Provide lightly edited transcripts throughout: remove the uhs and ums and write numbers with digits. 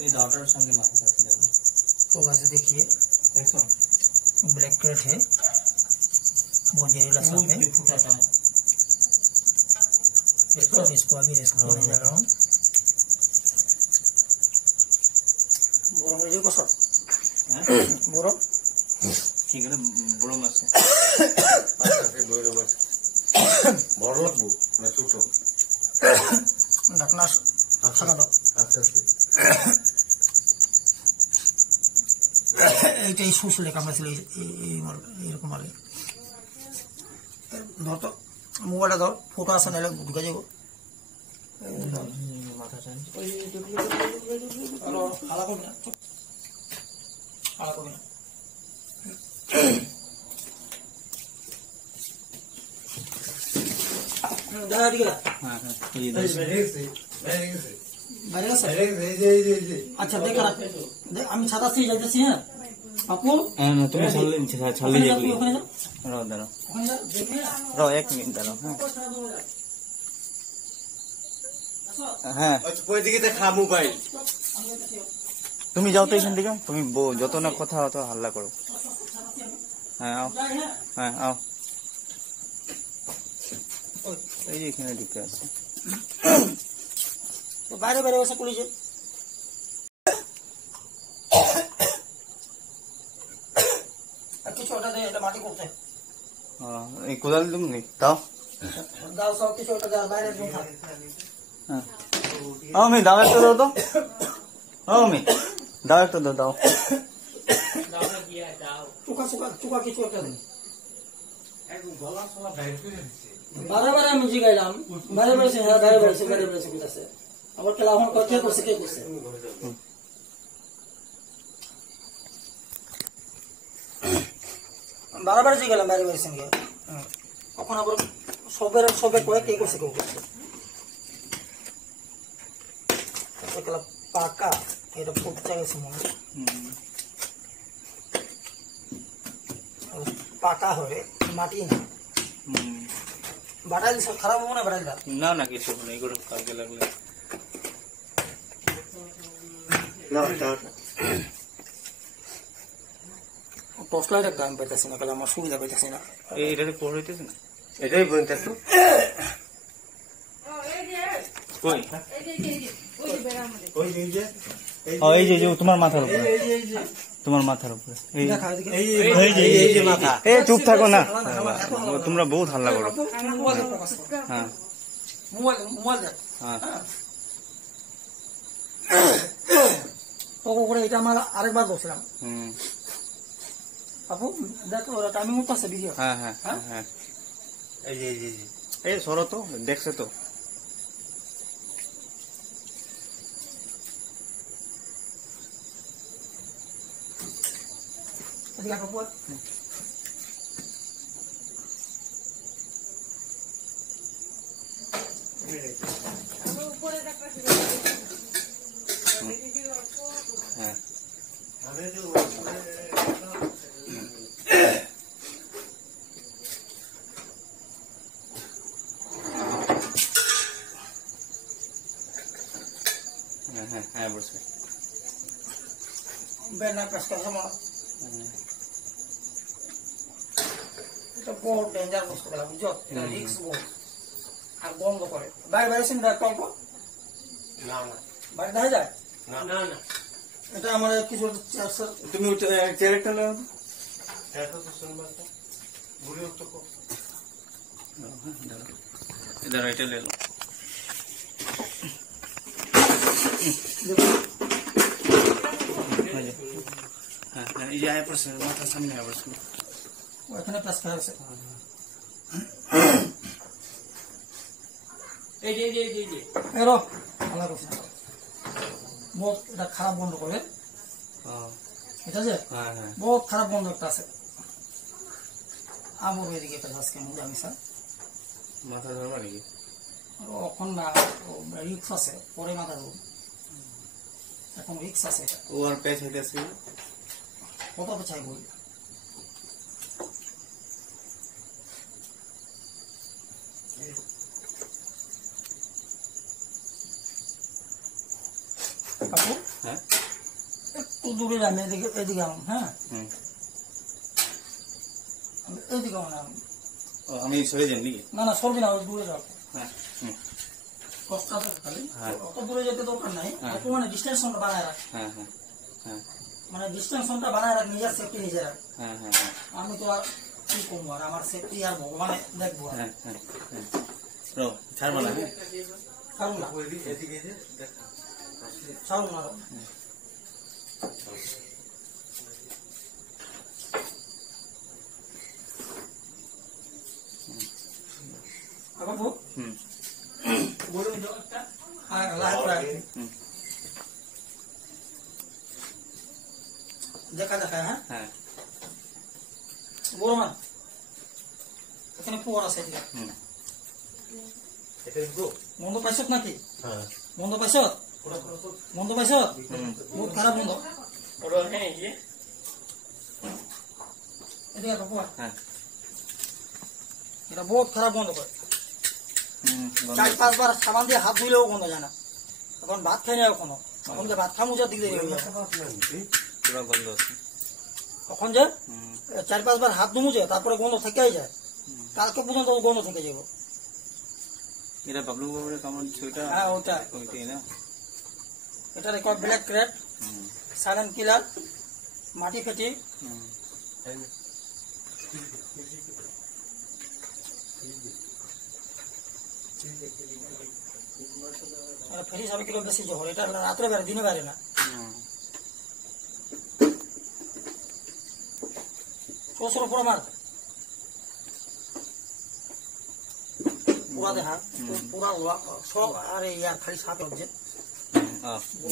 ये डॉटर संगे माथा साथ ले तो वैसे देखिए देखो ब्लैक कैट है, बहुत जहरीला सांप है। इसको अभी रेस्क्यू करने जा रहा हूँ। बोरो को सर बोरो ठीक है बड़ो माछ বড় লাগবো না ছোট ঢাকনা থাকা দাও। এইটাই শুশুলে কামড়েছিল এইরকম আগে। ধর তো মোবাইলটা ধর, ফটো আসা নাহলে ঢুকে যাবো। মাথাটা আলা করবি না, আলা করবি না। আচ্ছা দেখ আমি ছাতা দিয়ে যাইতেছি। হ্যাঁ আপু তুমি ছাড়লে যাবি। দাঁড়াও দাঁড়াও দাঁড়াও 1 মিনিট দাঁড়াও। হ্যাঁ ওইদিকে খা মোবাইল। তুমি যাও তো এখান থেকে, তুমি যত না কথা অত হাল্লা করো। হ্যাঁ আও, হ্যাঁ আও। এই যে এখানে ঢুকে আছে বাইরে বাইরে বসে পুলিশে। কিছু ওটা দিয়ে মাটি করতে এই কোদাল তুমি দাও দাও, সব কিছু ওটা দেওয়া বাইরে। হ্যাঁ আমি দাও একটা দাও তো, আমি দাও একটা দাও দাও। চুকা চুকা চুকা কিছু একটা দিন। গলা সলা বাইরে করে বারে বারে আমি জিগাইলাম, বাইরে বেড়েছে, হ্যাঁ বাইরে বেড়েছে, বাইরে বেড়েছে বুঝতেছে। আবার খেলা এখন কে করছে কে করছে বারবার জিগাইলাম বাইরে বেড়েছে গিয়ে। কখন আবার সবে কয়ে কে করছে কেউ করছে। পাকা এটা ফুটতে গেছে মনে হয়, পাকা হয়ে মাটি না বাটাইল সব খারাপ হবে না। বাটাইলটা না না কিছু নেই, এগুলো কালকে লাগলে টর্চ লাইট একটা আমি পাইতেছি না, কারণ আমার সুবিধা পাইতেছি না। এটাতে পড় হইতেছে না, এটাই বলতে তো কই ওই যে এই যে তোমার মাথার উপরে, তোমার মাথার উপরে এই যে মাথা। এই চুপ থাকো না, তোমরা বহুত হাল্লা করো। হ্যাঁ মোবাইল হ্যাঁ করে এটা আমার আরেকবার বলছিলাম। হুম আপু দেখো ওরা টাইমিং মতো আছে ভিডিও। হ্যাঁ হ্যাঁ হ্যাঁ এই যে এই সরো তো, দেখছে তো। হ্যাঁ হ্যাঁ হ্যাঁ বসে বেনা প্রেস করছে মা। এটা বহুত ডেঞ্জার বস্তু গেলাম বুঝছো, এটা রিস্ক বহুত। আর বন্ধ করে বাইরে বাইরে সিন দেখ অল্প না না বাইরে দেখা যায় না না না এটা আমার কিছু তুমি চেয়ারটা নাও, এটা তো শুনবা তো বুড়ি তো কো इधर राइट ले लो। हाँ ये आया पर सर माथा सामने आया बस वो इतने प्रेस कर से ये এরো আল্লাহ করছে বহুত এটা খারাপ বন্ধ করে। এটা যে বহুত খারাপ বন্ধ একটা আছে। আমার এদিকে একটা আজকে মুখ আমি স্যার মাথা ধরবা নাকি এখন না রিক্স আছে, পরে মাথা ধরব, এখন রিক্স আছে। ও আর প্যাচ হইতেছে কত পেছাই বই কাকু হ্যাঁ একটু দূরে যান, এদিকে এদিকে আনুন। হ্যাঁ এদিকে আনুন। আমি সরে যাই নাকি? না না সরবি না, দূরে যাও। হ্যাঁ কষ্ট আছে খালি, হ্যাঁ। অত দূরে যেতে দরকার নাই, একটু মানে ডিস্টেন্সটা বানায় রাখ। হ্যাঁ হ্যাঁ হ্যাঁ মানে ডিস্টেন্সটা বানায় রাখ, নিজের সেফটি নিজে রাখ। হ্যাঁ হ্যাঁ হ্যাঁ আমি তো আর কি করবো, আর আমার সেফটি আর ভগবানে দেখবো। হ্যাঁ হ্যাঁ হ্যাঁ ছাড়বো না। হ্যাঁ ছাড়ুন না, ছাড়ুন না। আবার বল। বলুন তো একটা, আর লাইট রাখ। দেখা দেখা। হ্যাঁ হ্যাঁ বড় মান এখানে পুয়ার আছে। বন্ধ পাইছ নাকি? বন্ধ পাইছ? বন্ধ পাইছ? বহুত খারাপ বন্ধ। এদিকে পুয়া, এটা বহুত খারাপ বন্ধ করে। 4-5 বার সাবান দিয়ে হাত ধুইলেও বন্ধ যায় না। এখন ভাত খাই না, এখনো এখন যে ভাত খামু যা দিকে পুরো বন্ধ আছে। তখন যে 4-5 বার হাত ধুমু যে তারপরে গন্ধ থেকেই যায়। কালকে পর্যন্ত গন্ধ থেকে যাবো। এটা বাবলু বাবুরে কামড় ছুটা। হ্যাঁ ওটা ওইটাই না। এটা রেকর্ড ব্ল্যাক ক্র্যাট, সাইলেন্ট কিলার, মাটি ফেটি। ফেরি 100 কিলো বেশি জোহর। এটা রাত্রে বেড়ে, দিনে বেড়ে না। কোসর উপর মার পুরা দেখা, পুরা সব। আরে ইয়ার খালি সাথে অবজেক্ট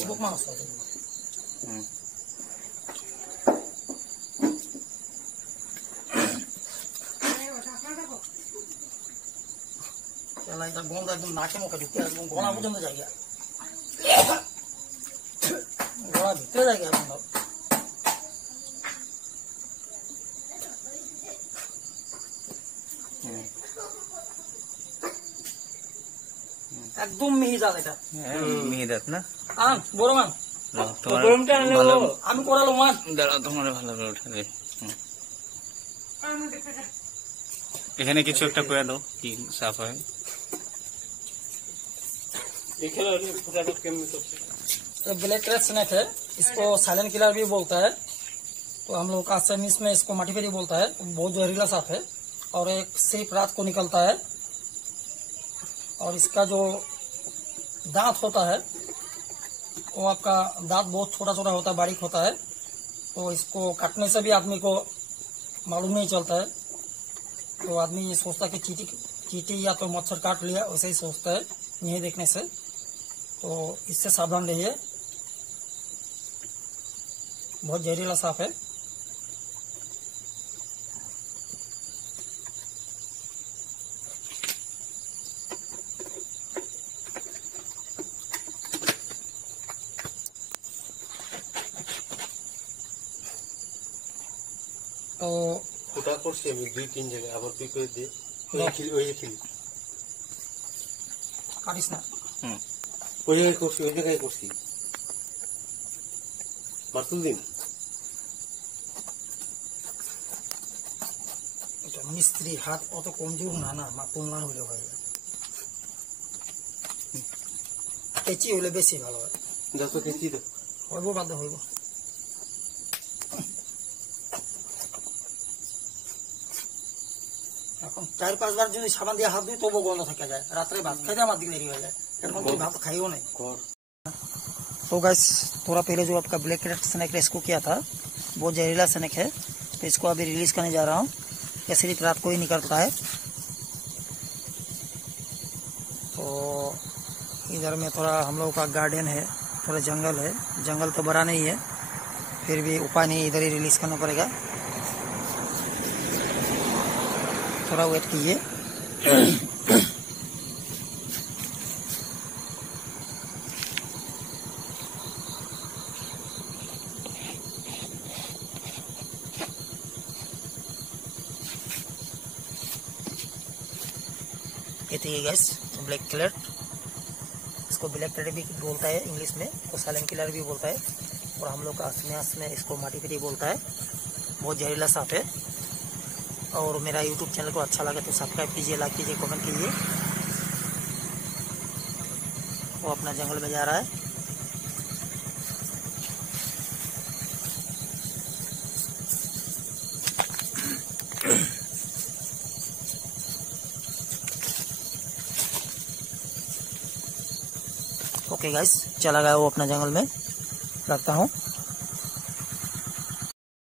বুক মানুষ আছে। এটা গন্ধ একদম নাকে মুখে ঢুকে, একদম গলা পর্যন্ত জায়গা, গলা ভিতরে জায়গা গন্ধ। একদম মিহি জাল এটা। মিহি দাঁত না? বড় মান আমি করালো মান। দাঁড়া তোমার ভালো করে উঠালে। এখানে কিছু একটা করে দাও, কি সাফ হয়। ब्लैक क्रेट स्नेक है, इसको साइलेंट किलर भी बोलता है। तो हम लोग आसामीज में इसको माटी फेरी बोलता है। बहुत जहरीला सांप है और एक सिर्फ रात को निकलता है। और इसका जो दांत होता है वो आपका दांत बहुत छोटा छोटा होता है, बारीक होता है। तो इसको काटने से भी आदमी को मालूम नहीं चलता है। तो आदमी ये सोचता है कि चींटी या तो मच्छर काट लिया, वैसे ही सोचता है नहीं देखने से। तो इससे सावधान रहिए, बहुत जहरीला सांप है। তো ওটা করছি আমি 2-3 জায়গায়, আবার তুই করে দে। ওই খেলি কাটিস না। ওই জায়গায় করছি, ওই জায়গায় করছি। মারতুল দিন এটা মিস্ত্রি হাত অত কমজোর না, না মাতুল না হইলে হয়। কেচি হইলে বেশি ভালো হয়। যত কেচি তো হইব, বাধ্য হইব। এখন 4-5 বার যদি সাবান দিয়ে হাত দিই তবু গন্ধ থেকে যায়। রাত্রে ভাত খাইতে আমার দিকে देरी हो जाए। এখন তুই ভাত खाइयो नहीं। तो गाइस थोड़ा पहले जो आपका ब्लैक क्रेट स्नेक रेस्क्यू किया था, बहुत जहरीला स्नेक है। तो इसको अभी रिलीज करने जा रहा हूँ। ये सिर्फ रात को ही निकलता है। तो इधर में थोड़ा हम लोगों का गार्डन है, थोड़ा जंगल है। जंगल तो बड़ा नहीं है, फिर भी उपाय नहीं, इधर ही रिलीज करना पड़ेगा। थोड़ा वेट कीजिए। ये थी गाइस ब्लैक क्रेट इसको ब्लैक रेड भी बोलता है इंग्लिश में, तो साइलेंट किलर भी बोलता है, और हम लोग का असमिया में इसको माटीफेरी बोलता है। बहुत जहरीला सांप है। और मेरा यूट्यूब चैनल को अच्छा लगे तो सब्सक्राइब कीजिए, लाइक कीजिए, कमेंट कीजिए। वो अपना जंगल में जा रहा है। ओके गाइस, चला गया वो अपना जंगल में, रखता हूँ।